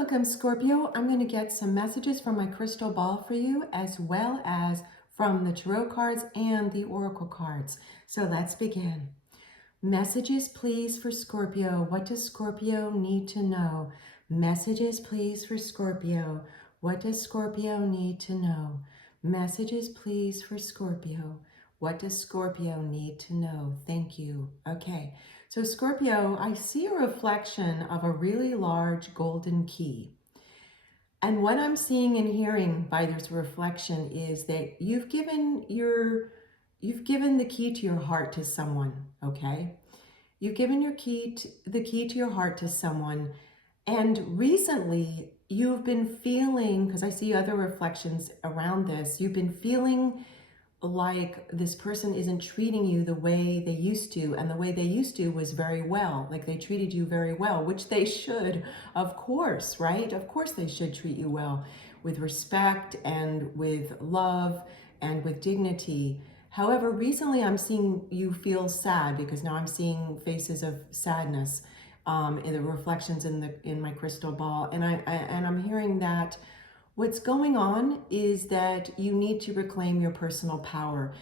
Welcome, Scorpio. I'm going to get some messages from my crystal ball for you, as well as from the tarot cards and the oracle cards. So let's begin. Messages, please, for Scorpio. What does Scorpio need to know? Messages, please, for Scorpio. What does Scorpio need to know? Messages, please, for Scorpio. What does Scorpio need to know? Thank you. Okay, so Scorpio, I see a reflection of a really large golden key. And what I'm seeing and hearing by this reflection is that you've given the key to your heart to someone, okay? You've given the key to your heart to someone, and recently you've been feeling, because I see other reflections around this, you've been feeling like this person isn't treating you the way they used to, and the way they used to was very well. Like, they treated you very well, which they should, of course, right? Of course they should treat you well, with respect and with love and with dignity. However, recently I'm seeing you feel sad, because now I'm seeing faces of sadness in the reflections in my crystal ball, and I'm hearing that what's going on is that you need to reclaim your personal power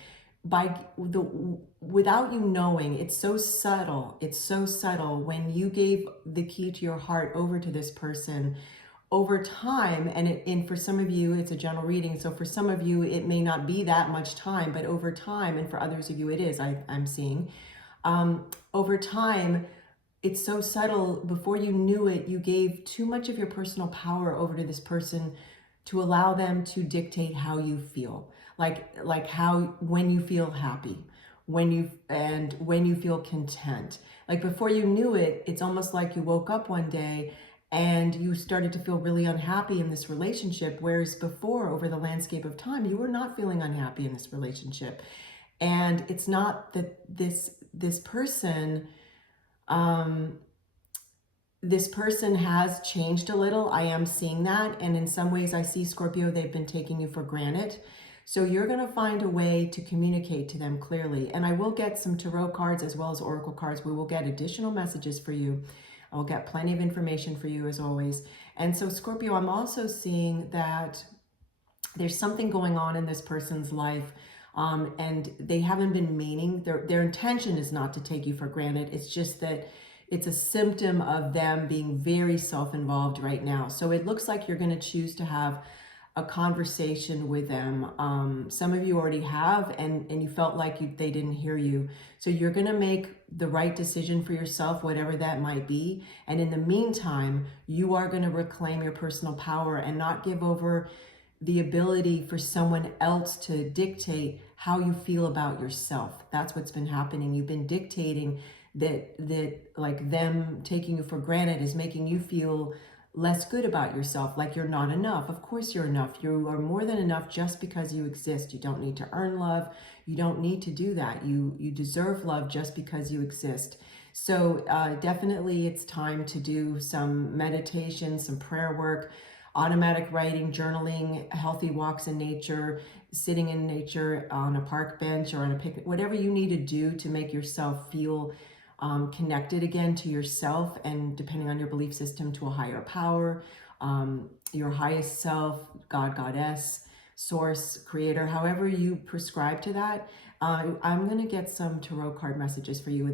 without you knowing. It's so subtle. It's so subtle. When you gave the key to your heart over to this person, over time, and for some of you, it's a general reading. So for some of you, it may not be that much time, but over time, and for others of you, it is, I'm seeing. Over time, it's so subtle. Before you knew it, you gave too much of your personal power over to this person to allow them to dictate how you feel, like how, when you feel happy, when you feel content. Like, before you knew it, it's almost like you woke up one day and you started to feel really unhappy in this relationship, whereas before, over the landscape of time, you were not feeling unhappy in this relationship. And it's not that this person has changed a little. I am seeing that. And in some ways, I see, Scorpio, they've been taking you for granted. So you're going to find a way to communicate to them clearly. And I will get some tarot cards as well as oracle cards. We will get additional messages for you. I will get plenty of information for you, as always. And so, Scorpio, I'm also seeing that there's something going on in this person's life. And they haven't been meaning, their intention is not to take you for granted. It's just that it's a symptom of them being very self-involved right now. So it looks like you're going to choose to have a conversation with them. Some of you already have, and you felt like they didn't hear you. So you're going to make the right decision for yourself, whatever that might be. And in the meantime, you are going to reclaim your personal power and not give over the ability for someone else to dictate how you feel about yourself. That's what's been happening. You've been dictating that like, them taking you for granted is making you feel less good about yourself, like you're not enough. Of course you're enough. You are more than enough just because you exist. You don't need to earn love. You don't need to do that. You deserve love just because you exist. So definitely it's time to do some meditation, some prayer work, automatic writing, journaling, healthy walks in nature, sitting in nature on a park bench or on a picnic, whatever you need to do to make yourself feel connected again to yourself, and depending on your belief system, to a higher power, your highest self, God, Goddess, source, creator, however you prescribe to that. I'm going to get some tarot card messages for you.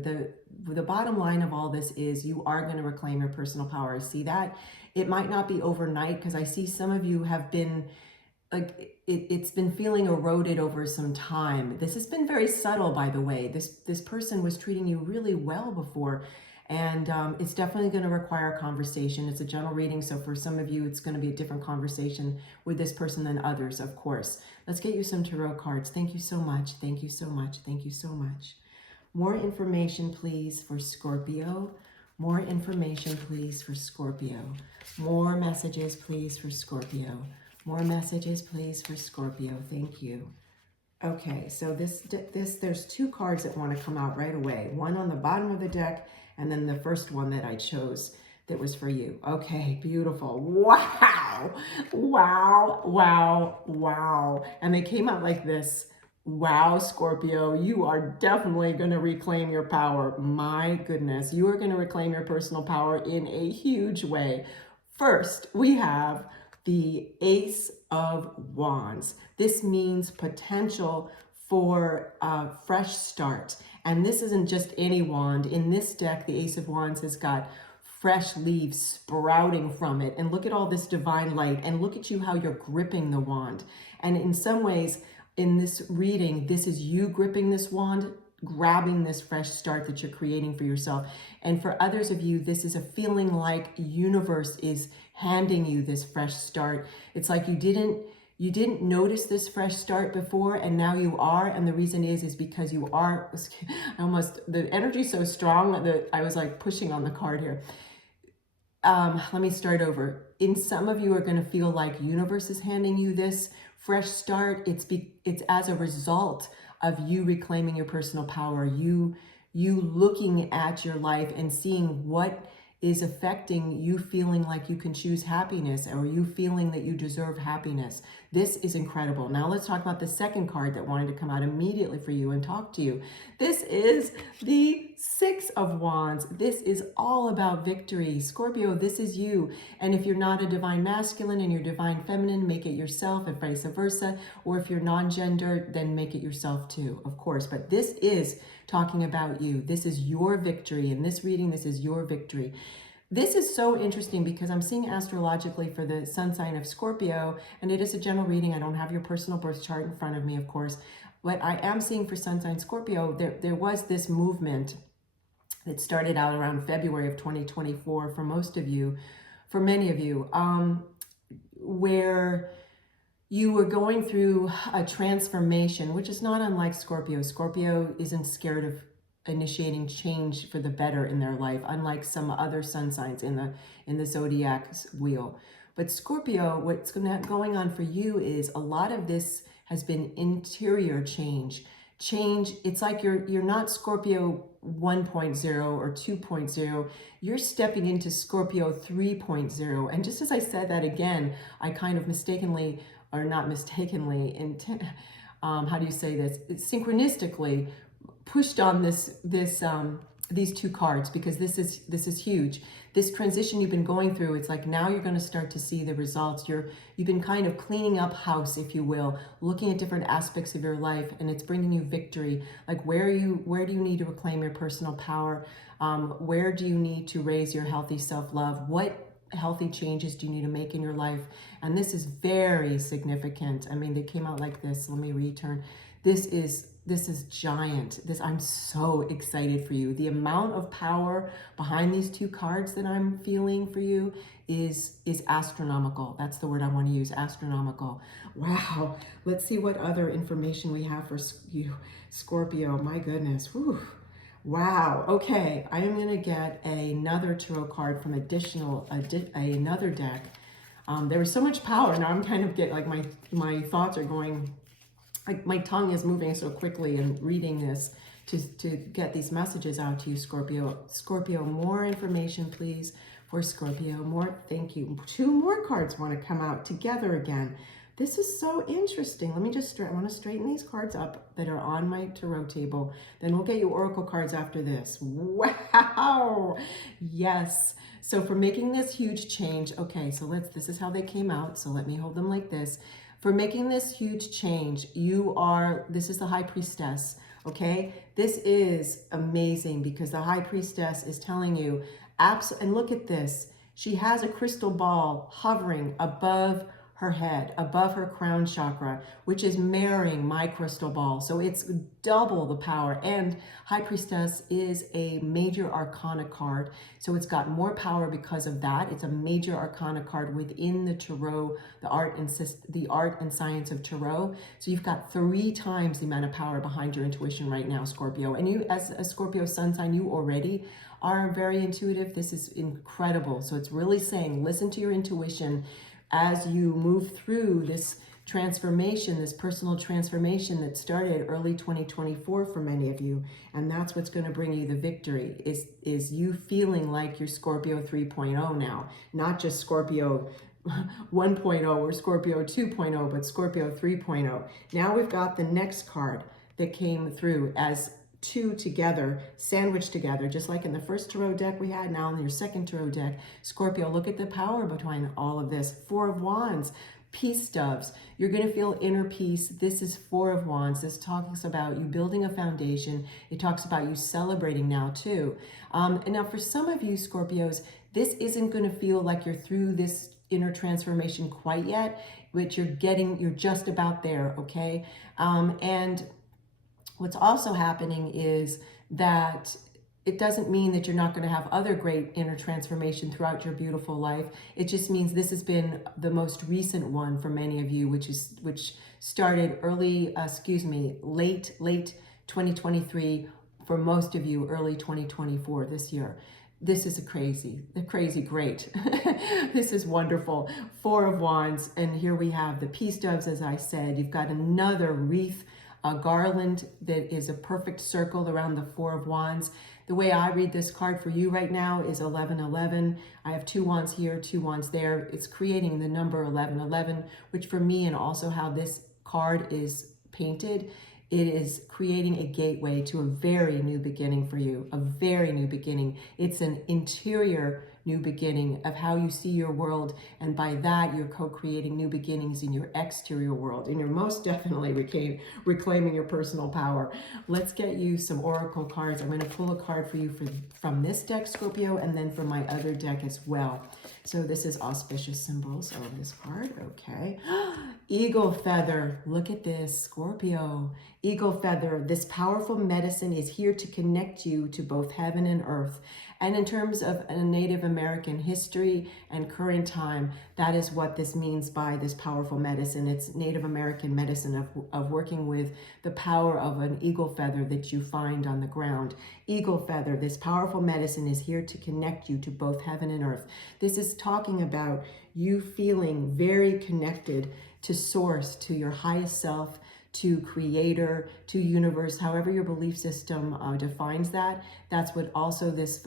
The bottom line of all this is you are going to reclaim your personal power. I see that. It might not be overnight, because I see some of you have been, like, it's been feeling eroded over some time. This has been very subtle, by the way. This person was treating you really well before, and it's definitely going to require a conversation. It's a general reading, so for some of you, it's going to be a different conversation with this person than others, of course. Let's get you some tarot cards. Thank you so much. Thank you so much. Thank you so much. More information, please, for Scorpio. More information, please, for Scorpio. More messages, please, for Scorpio. More messages, please, for Scorpio. Thank you. Okay, so there's two cards that want to come out right away. One on the bottom of the deck, and then the first one that I chose that was for you. Okay, beautiful. Wow, wow, wow, wow. And they came out like this. Wow, Scorpio, you are definitely going to reclaim your power. My goodness, you are going to reclaim your personal power in a huge way. First, we have the Ace of Wands. This means potential for a fresh start. And this isn't just any wand. In this deck, the Ace of Wands has got fresh leaves sprouting from it. And look at all this divine light. And look at you how you're gripping the wand. And in some ways, in this reading, this is you gripping this wand, grabbing this fresh start that you're creating for yourself. And for others of you, this is a feeling like universe is handing you this fresh start. It's like you didn't notice this fresh start before, and now you are. And the reason is because you are almost, the energy's so strong that I was like pushing on the card here. Let me start over. In some of you are going to feel like universe is handing you this fresh start. It's as a result of you reclaiming your personal power, you looking at your life and seeing what is affecting you feeling like you can choose happiness, or you feeling that you deserve happiness. This is incredible. Now let's talk about the second card that wanted to come out immediately for you and talk to you. This is the Six of Wands. This is all about victory. Scorpio, this is you. And if you're not a divine masculine and you're divine feminine, make it yourself, and vice versa. Or if you're non-gender, then make it yourself too, of course. But this is talking about you. This is your victory. In this reading, this is your victory. This is so interesting because I'm seeing astrologically for the sun sign of Scorpio, and it is a general reading. I don't have your personal birth chart in front of me, of course. What I am seeing for sun sign Scorpio, there was this movement that started out around February of 2024 for most of you, for many of you, where you were going through a transformation, which is not unlike Scorpio. Scorpio isn't scared of initiating change for the better in their life, unlike some other sun signs in the Zodiac wheel. But Scorpio, what's going on for you is a lot of this has been interior change. It's like you're not Scorpio 1.0 or 2.0, you're stepping into Scorpio 3.0. And just as I said that again, I kind of mistakenly, or not mistakenly, how do you say this? It's synchronistically pushed on these two cards, because this is huge. This transition you've been going through, it's like now you're going to start to see the results. You've been kind of cleaning up house, if you will, looking at different aspects of your life, and it's bringing you victory. Like where do you need to reclaim your personal power? Where do you need to raise your healthy self-love? What healthy changes do you need to make in your life? And this is very significant. I mean, they came out like this. Let me return. This is giant. I'm so excited for you. The amount of power behind these two cards that I'm feeling for you is astronomical. That's the word I want to use, astronomical. Wow. Let's see what other information we have for you, Scorpio. My goodness. Whew. Wow. Okay. I am going to get another tarot card from another deck. There was so much power. Now I'm kind of like my thoughts are going, like my tongue is moving so quickly and reading this to get these messages out to you, Scorpio. Scorpio, more information, please, for Scorpio. More, thank you. Two more cards want to come out together again. This is so interesting. Let me just, I want to straighten these cards up that are on my tarot table. Then we'll get you oracle cards after this. Wow. Yes. So for making this huge change, okay, so this is how they came out. So let me hold them like this. For making this huge change, this is the High Priestess, okay? This is amazing because the High Priestess is telling you, and look at this. She has a crystal ball hovering above her head, above her crown chakra, which is mirroring my crystal ball. So it's double the power. And High Priestess is a major arcana card. So it's got more power because of that. It's a major arcana card within the tarot, the art and science of tarot. So you've got 3 times the amount of power behind your intuition right now, Scorpio. And you, as a Scorpio sun sign, you already are very intuitive. This is incredible. So it's really saying, listen to your intuition as you move through this transformation, this personal transformation that started early 2024 for many of you. And that's what's going to bring you the victory, is you feeling like you're Scorpio 3.0 now, not just Scorpio 1.0 or Scorpio 2.0, but Scorpio 3.0. Now we've got the next card that came through as two together, sandwiched together, just like in the first tarot deck we had, now in your second tarot deck. Scorpio, look at the power behind all of this. Four of Wands, peace doves. You're going to feel inner peace. This is Four of Wands. This talks about you building a foundation. It talks about you celebrating now too. And now for some of you Scorpios, this isn't going to feel like you're through this inner transformation quite yet, but you're just about there, okay? And what's also happening is that it doesn't mean that you're not going to have other great inner transformation throughout your beautiful life. It just means this has been the most recent one for many of you, which started late 2023, for most of you, early 2024 this year. This is crazy great. This is wonderful. Four of Wands, and here we have the peace doves, as I said. You've got another wreath, a garland that is a perfect circle around the Four of Wands. The way I read this card for you right now is 1111. I have two wands here, two wands there. It's creating the number 1111, which for me, and also how this card is painted, it is creating a gateway to a very new beginning for you, a very new beginning. It's an interior new beginning of how you see your world, and by that you're co-creating new beginnings in your exterior world, and you're most definitely reclaiming your personal power. Let's get you some oracle cards. I'm going to pull a card for you from this deck, Scorpio, and then from my other deck as well. So this is auspicious symbols of this card. Okay. Eagle feather. Look at this, Scorpio. Eagle feather. This powerful medicine is here to connect you to both heaven and earth. And in terms of a Native American history and current time, that is what this means by this powerful medicine. It's Native American medicine of working with the power of an eagle feather that you find on the ground. Eagle feather, this powerful medicine is here to connect you to both heaven and earth. This is talking about you feeling very connected to source, to your highest self, to creator, to universe, however your belief system defines that. That's what also this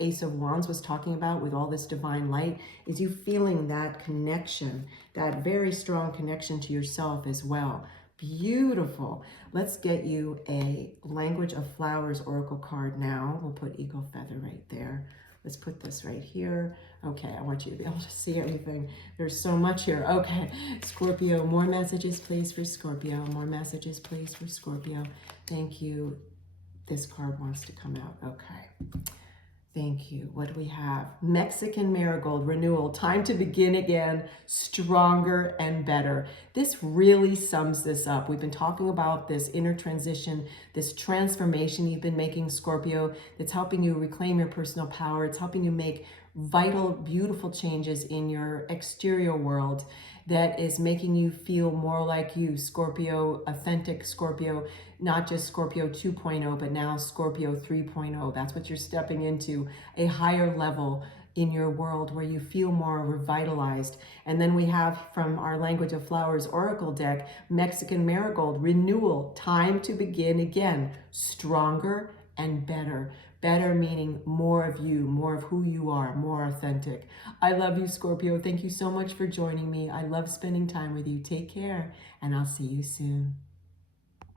Ace of Wands was talking about with all this divine light, is you feeling that connection, that very strong connection to yourself as well. Beautiful. Let's get you a Language of Flowers oracle card now. We'll put eagle feather right there. Let's put this right here. Okay, I want you to be able to see everything. There's so much here. Okay, Scorpio, more messages, please, for Scorpio. More messages, please, for Scorpio. Thank you. This card wants to come out. Okay. Thank you. What do we have? Mexican Marigold, renewal, time to begin again, stronger and better. This really sums this up. We've been talking about this inner transition, this transformation you've been making, Scorpio, that's helping you reclaim your personal power. It's helping you make vital, beautiful changes in your exterior world that is making you feel more like you, Scorpio, authentic Scorpio, not just Scorpio 2.0, but now Scorpio 3.0. That's what you're stepping into, a higher level in your world where you feel more revitalized. And then we have from our Language of Flowers oracle deck, Mexican Marigold, renewal, time to begin again, stronger and better. Better meaning more of you, more of who you are, more authentic. I love you, Scorpio. Thank you so much for joining me. I love spending time with you. Take care, and I'll see you soon.